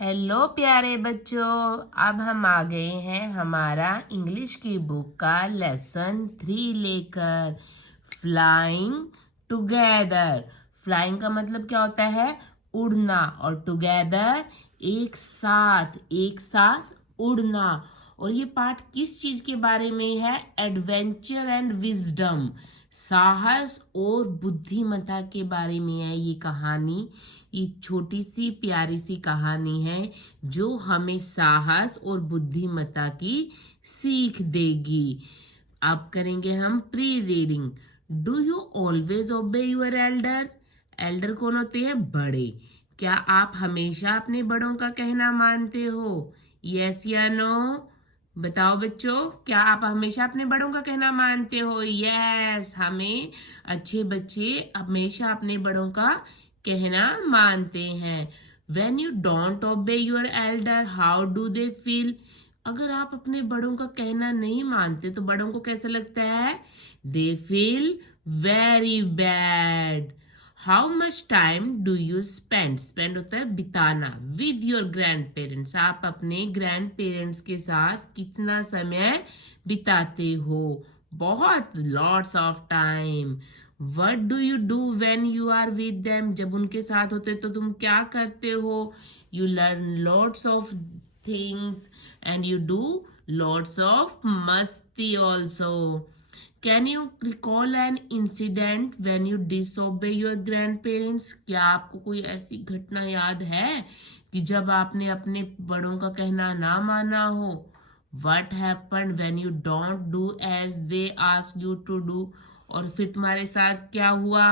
Hello प्यारे बच्चों। अब हम आ गए हैं हमारा इंग्लिश की बुक का लेसन 3 लेकर। Flying together. फ्लाइंग का मतलब क्या होता है? उड़ना। और टुगेदर एक साथ उड़ना। और ये पाठ किस चीज के बारे में है? Adventure and wisdom. साहस और बुद्धिमत्ता के बारे में है ये कहानी। ये छोटी सी प्यारी सी कहानी है जो हमें साहस और बुद्धिमत्ता की सीख देगी। अब करेंगे हम pre reading. Do you always obey your elder? Elder कौन होते हैं? बड़े। क्या आप हमेशा अपने बड़ों का कहना मानते हो? यस या नो? बताओ बच्चों, क्या आप हमेशा अपने बड़ों का कहना मानते हो? यस, हमें अच्छे बच्चे हमेशा अपने बड़ों का कहना मानते हैं। When you don't obey your elder, how do they feel? अगर आप अपने बड़ों का कहना नहीं मानते तो बड़ों को कैसा लगता है? They feel very bad. How much time do you spend? Spend होता है बिताना। With your grandparents. आप अपने grandparents के साथ कितना समय बिताते हो? बहुत। Lots of time. What do you do when you are with them? जब उनके साथ होते तो तुम क्या करते हो? You learn lots of things and you do lots of मस्ती also. Can you recall an incident when you disobey your grandparents? क्या आपको कोई ऐसी घटना याद है कि जब आपने अपने बड़ों का कहना ना माना हो? What happened when you don't do as they ask you to do? और फिर तुम्हारे साथ क्या हुआ?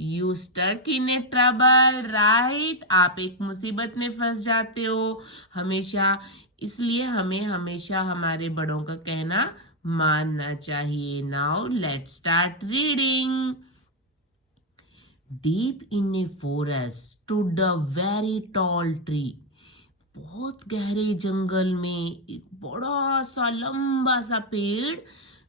You stuck in a trouble, right? आप एक मुसीबत में फंस जाते हो हमेशा। इसलिए हमें हमेशा हमारे बड़ों का कहना मानना चाहिए। Now let's start reading. Deep in a forest stood a very tall tree. बहुत गहरे जंगल में एक बड़ा सा लंबा सा पेड़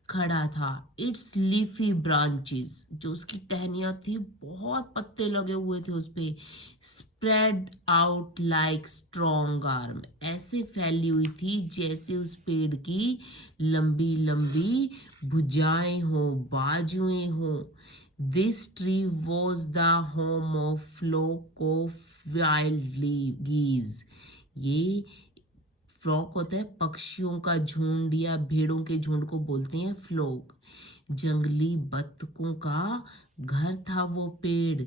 खड़ा था। इट्स लीफी ब्रांचेस, जो उसकी टहनियां थी, बहुत पत्ते लगे हुए थे उस पे। Spread out like strong arm, ऐसे फैली हुई थी जैसे उस पेड़ की लंबी लंबी भुजाएं हो, बाजुएं हो। This tree was the home of flock of wild geese. ये फ्लॉक होता है पक्षियों का झुंड या भेड़ों के झुंड को बोलते हैं फ्लॉक। जंगली बत्तखों का घर था वो पेड़।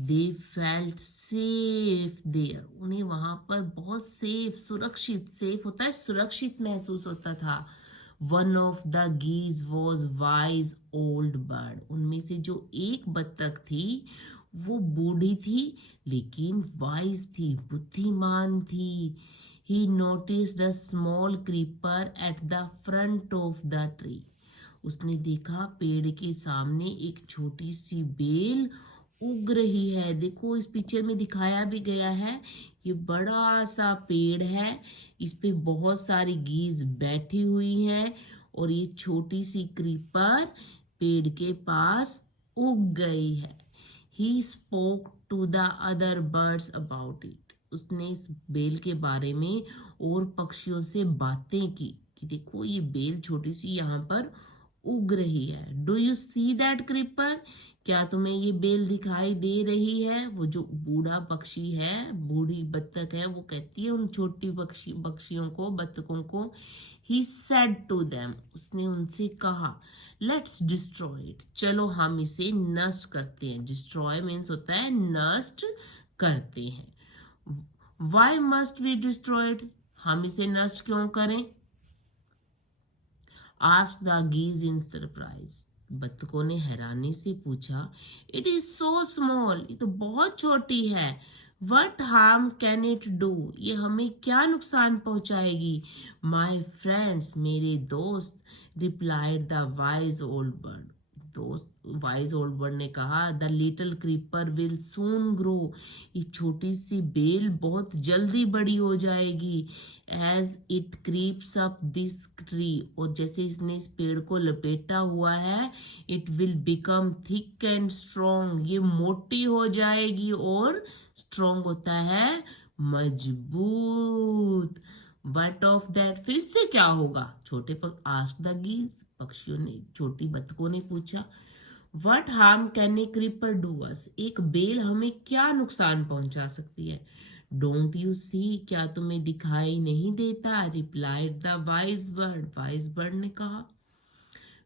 दे फेल्ट सेफ देयर, उन्हें वहां पर बहुत सेफ, सुरक्षित, सेफ होता है सुरक्षित महसूस होता था। One of the geese was wise old bird, उनमें से जो एक बत्तख थी वो बूढ़ी थी लेकिन वाइज थी, बुद्धिमान थी। He noticed a small creeper at the front of the tree. उसने देखा पेड़ के सामने एक छोटी सी बेल उग रही है। देखो इस पिक्चर में दिखाया भी गया है। ये बड़ा सा पेड़ है, इस पे बहुत सारी गीज बैठी हुई हैं और ये छोटी सी क्रीपर पेड़ के पास उग गई है। He spoke to the other birds about it. उसने इस बेल के बारे में और पक्षियों से बातें की कि देखो ये बेल छोटी सी यहाँ पर उग रही है। Do you see that creeper? क्या तुम्हें ये बेल दिखाई दे रही है? वो जो बूढ़ा पक्षी है, बूढ़ी बत्तख है, वो कहती है उन छोटी पक्षियों को, बत्तखों को। ही सेड टू देम, उसने उनसे कहा, लेट्स डिस्ट्रॉय इट, चलो हम इसे नष्ट करते हैं। डिस्ट्रॉय मीन्स होता है नष्ट करते हैं। वाई मस्ट वी डिस्ट्रॉयड, हम इसे नष्ट क्यों करें? Ask the geese in surprise, बत्तखों ने हैरानी से पूछा। इट इज सो स्मॉल, ये तो बहुत छोटी है। What harm can it do, ये हमें क्या नुकसान पहुंचाएगी? माई फ्रेंड्स, मेरे दोस्त, replied the wise old bird, दोस्त वाइज ओल्ड बर्ड ने कहा, the little creeper will soon grow, ये छोटी सी बेल बहुत जल्दी बड़ी हो जाएगी। As it creeps up this tree, और जैसे इसने इस पेड़ को लपेटा हुआ है, it will become thick and strong, ये मोटी हो जाएगी और स्ट्रॉन्ग होता है मजबूत। वट ऑफ दैट, फिर से क्या होगा? आस्क द गीज, पक्षियों ने, छोटी बतखों ने पूछा। What harm can a creeper do us, एक बेल हमें क्या नुकसान पहुंचा सकती है? डोंट यू सी, क्या तुम्हें दिखाई नहीं देता? रिप्लाइड द वाइज बर्ड ने कहा।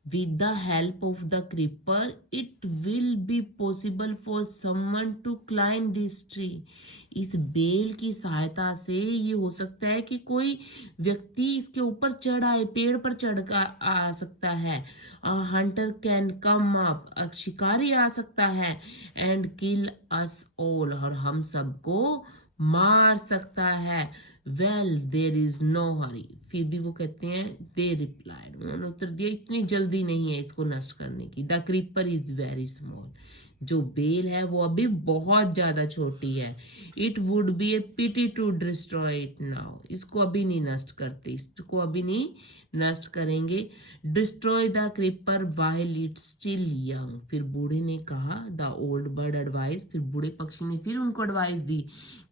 With the help of the creeper, it will be possible for someone to climb this tree. इस बेल की सहायता से ये हो सकता है कि कोई व्यक्ति इसके ऊपर चढ़ आए, पेड़ पर चढ़ आ सकता है। हंटर कैन कम अप, शिकारी आ सकता है। एंड किल अस ऑल, और हम सबको मार सकता है। Well there is no hurry, फिर भी वो कहते हैं, दे रिप्लाइड, उन्होंने उत्तर दिया, इतनी जल्दी नहीं है इसको नष्ट करने की। The creeper is very small, जो बेल है वो अभी बहुत ज्यादा छोटी है। It would be a pity to destroy it now, इसको अभी नहीं नष्ट करते, इसको अभी नहीं नष्ट करेंगे। Destroy the creeper while it's still young, फिर बूढ़े ने कहा। द ओल्ड बर्ड एडवाइस, फिर बूढ़े पक्षी ने फिर उनको एडवाइस दी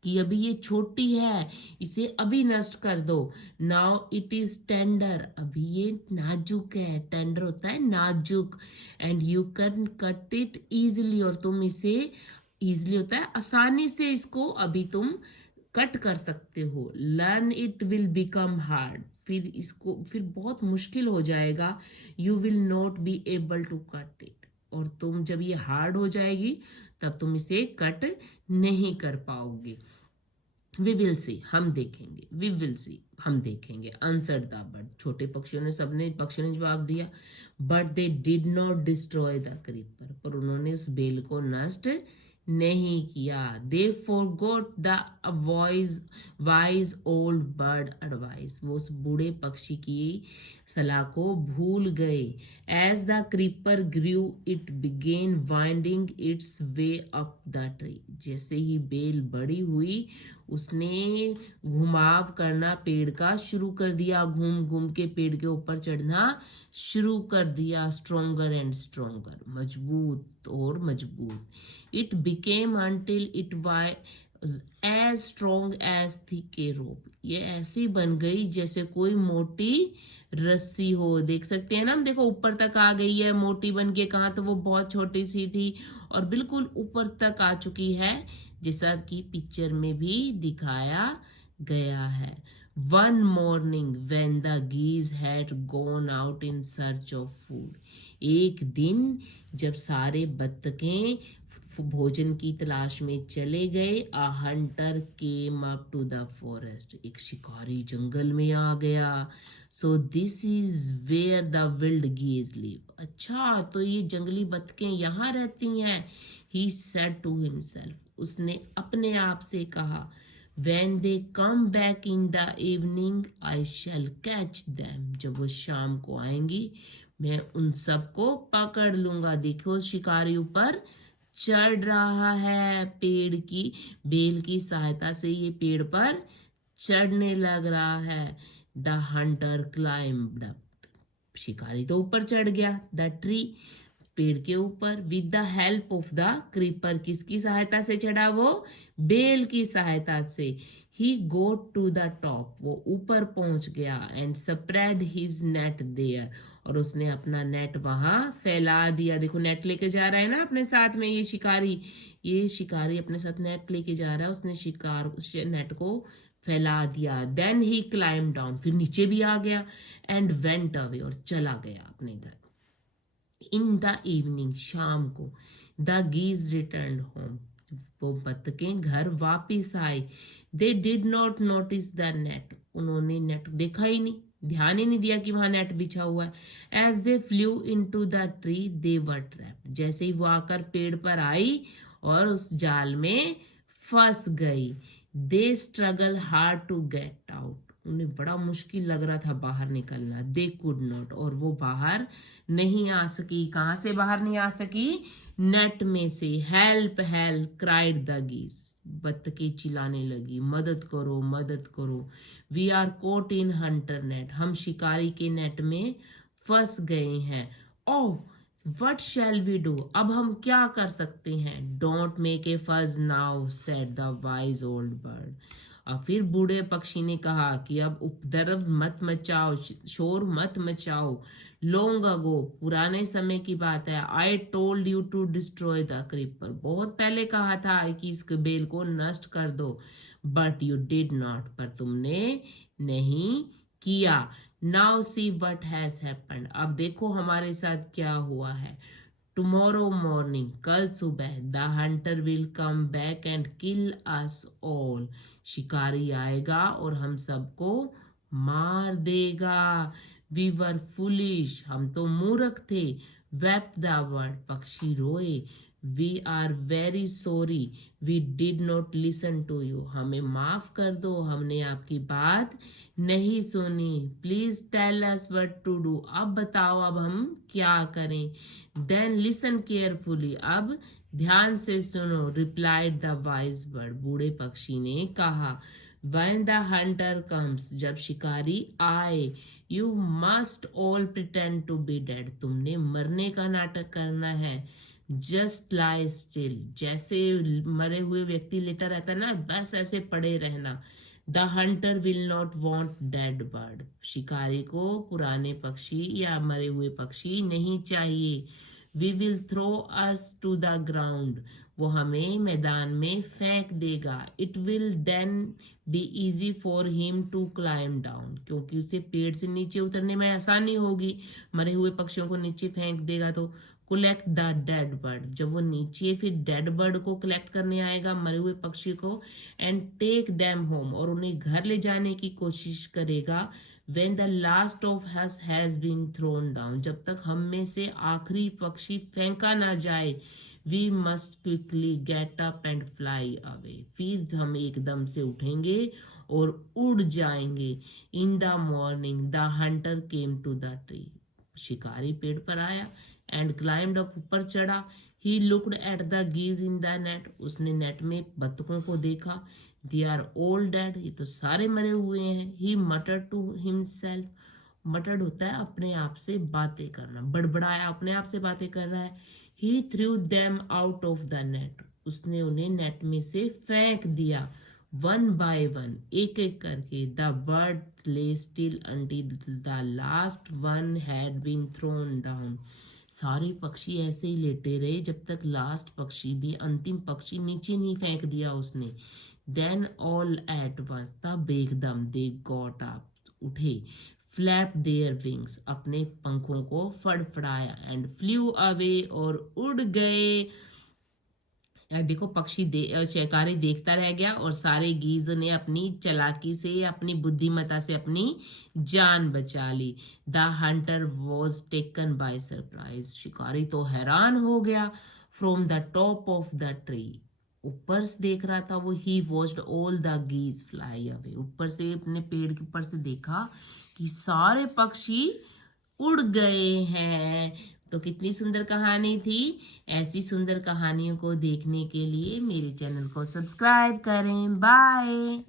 कि अभी ये छोटी है, इसे अभी नष्ट कर दो। नाउ इट इज टेंडर, अभी ये नाजुक है, टेंडर होता है नाजुक। And you can cut it easily, और तुम इसे, इजिली होता है आसानी से, इसको अभी तुम कट कर सकते हो। Learn it will become hard, फिर इसको, फिर बहुत मुश्किल हो जाएगा। You will not be able to cut it, और तुम जब ये हार्ड हो जाएगी तब तुम इसे कट नहीं कर पाओगे। वी विल सी, हम देखेंगे। वी विल सी, हम देखेंगे। आंसर द बर्ड, छोटे पक्षियों ने, सबने पक्षियों ने जवाब दिया। But they did not destroy the creeper, पर उन्होंने उस बेल को नष्ट नहीं किया। They forgot the wise old bird advice, वो उस बूढ़े पक्षी की सलाह को भूल गए। As the creeper grew it began winding its way up the tree, जैसे ही बेल बड़ी हुई उसने घुमाव करना पेड़ का शुरू कर दिया, घूम घूम के पेड़ के ऊपर चढ़ना शुरू कर दिया। स्ट्रोंगर एंड स्ट्रोंगर, मजबूत और मजबूत। It became until it was as strong as thick a rope, ये ऐसी बन गई जैसे कोई मोटी रस्सी हो। देख सकते हैं ना हम, देखो ऊपर तक आ गई है मोटी बन के, कहा तो वो बहुत छोटी सी थी और बिल्कुल ऊपर तक आ चुकी है, जैसा कि पिक्चर में भी दिखाया गया है। One morning when the geese had gone out in search of food, एक दिन जब सारे बत्तखें भोजन की तलाश में चले गए। A hunter came up to the forest, एक शिकारी जंगल में आ गया। So this is where the wild geese live, अच्छा तो ये जंगली बत्तखें यहाँ रहती हैं। ही सेड टू हिमसेल्फ, उसने अपने आप से कहा। When they come back in the evening, I shall catch them. जब वो शाम को आएंगी मैं उन सबको पकड़ लूंगा। देखो शिकारी ऊपर चढ़ रहा है, पेड़ की बेल की सहायता से ये पेड़ पर चढ़ने लग रहा है। द हंटर क्लाइम्ड अप, शिकारी तो ऊपर चढ़ गया। द ट्री, पेड़ के ऊपर। With the help of the creeper, किसकी सहायता से चढ़ा वो? बेल की सहायता से। He got to the top, वो ऊपर पहुंच गया। And spread his net there, और उसने अपना नेट वहां फैला दिया। देखो नेट लेके जा रहा है ना अपने साथ में ये शिकारी अपने साथ नेट लेके जा रहा है, उसने नेट को फैला दिया। देन ही क्लाइम डाउन, फिर नीचे भी आ गया। एंड वेंट अवे, और चला गया अपने घर। इन द इवनिंग, शाम को। द geese returned home, वो बत्तखें घर वापिस आई। They did not notice the net, उन्होंने नेट देखा ही नहीं, ध्यान ही नहीं दिया कि वहां नेट बिछा हुआ है। As they flew into the tree they were trapped, जैसे ही वो आकर पेड़ पर आई और उस जाल में फंस गई। They struggle hard to get out, उन्हें बड़ा मुश्किल लग रहा था बाहर निकलना। दे कुड नॉट, और वो बाहर नहीं आ सकी। कहां से बाहर नहीं आ सकी? नेट में से। Help help cried the geese, बत्तखें चिल्लाने लगी, मदद करो मदद करो। We are caught in hunter net, हम शिकारी के नेट में फंस गए हैं। Oh, what shall we do, अब हम क्या कर सकते हैं? Don't make a fuss now said the wise old bird. और फिर बूढ़े पक्षी ने कहा कि अब उपद्रव मत मचाओ, शोर मत मचाओ। लॉन्ग अगो, पुराने समय की बात है, I told you to destroy the creeper, बहुत पहले कहा था कि इस बेल को नष्ट कर दो, बट यू डिड नॉट, पर तुमने नहीं किया। Now see what has happened, अब देखो हमारे साथ क्या हुआ है। टुमारो मॉर्निंग, कल सुबह, the Hunter will come back and kill us all, शिकारी आएगा और हम सबको मार देगा। वी वर फुलिश, हम तो मूर्ख थे। वेप्ट द बर्ड, पक्षी रोए। We are very sorry we did not listen to you, हमें माफ कर दो, हमने आपकी बात नहीं सुनी। Please tell us what to do, अब बताओ अब हम क्या करें। देन लिसन केयरफुली, अब ध्यान से सुनो। रिप्लाइड द वाइज बर्ड, बूढ़े पक्षी ने कहा। When the hunter comes, जब शिकारी आए, you must all pretend to be dead, तुमने मरने का नाटक करना है। Just lie still, जैसे मरे हुए व्यक्ति लेटा रहता है ना, बस ऐसे पड़े रहना। The hunter will not want dead bird, शिकारी को पुराने पक्षी या मरे हुए पक्षी नहीं चाहिए। We will throw us to the ground, वो हमें मैदान में फेंक देगा। It will then be easy for him to climb down, क्योंकि उसे पेड़ से नीचे उतरने में आसानी होगी, मरे हुए पक्षियों को नीचे फेंक देगा तो। कलेक्ट द डेड बर्ड, जब वो नीचे फिर डेड बर्ड को कलेक्ट करने आएगा, मरे हुए पक्षी को, एंड टेक देम होम, और उन्हें घर ले जाने की कोशिश करेगा। When the last of us has been thrown down, जब तक हम में से आखिरी पक्षी फेंका ना जाए। We must quickly get up and fly away, फिर हम एकदम से उठेंगे और उड़ जाएंगे। In the morning the hunter came to the tree, शिकारी पेड़ पर आया। एंड क्लाइम्ड अप, ऊपर चढ़ा। He looked at the geese in the net, उसने नेट में बतखों को देखा। दे आर ऑल डेड, ये तो सारे मरे हुए हैं। ही मटर्ड टू हिमसेल्फ, मटर्ड होता है अपने आप से बातें करना, बड़बड़ाया, अपने आप से बातें कर रहा है। He threw them out of the net, उसने उन्हें नेट में से फेंक दिया। वन बाय वन, एक एक करके। The bird lay still until the last one had been thrown down, सारे पक्षी ऐसे ही लेटे रहे जब तक लास्ट पक्षी भी, अंतिम पक्षी नीचे नहीं फेंक दिया उसने। देन ऑल एट वंस, तब एकदम दे गॉट अप, उठे। फ्लैप देयर विंग्स, अपने पंखों को फड़फड़ाया। एंड फ्लू अवे, और उड़ गए। देखो पक्षी शिकारी देखता रह गया और सारे गीज ने अपनी चालाकी से, अपनी बुद्धिमत्ता से अपनी जान बचा ली। The hunter was taken by surprise, शिकारी तो हैरान हो गया। From the top of the tree, ऊपर से देख रहा था वो। He watched all the geese fly away, ऊपर से अपने पेड़ के ऊपर से देखा कि सारे पक्षी उड़ गए हैं। तो कितनी सुंदर कहानी थी। ऐसी सुंदर कहानियों को देखने के लिए मेरे चैनल को सब्सक्राइब करें। बाय।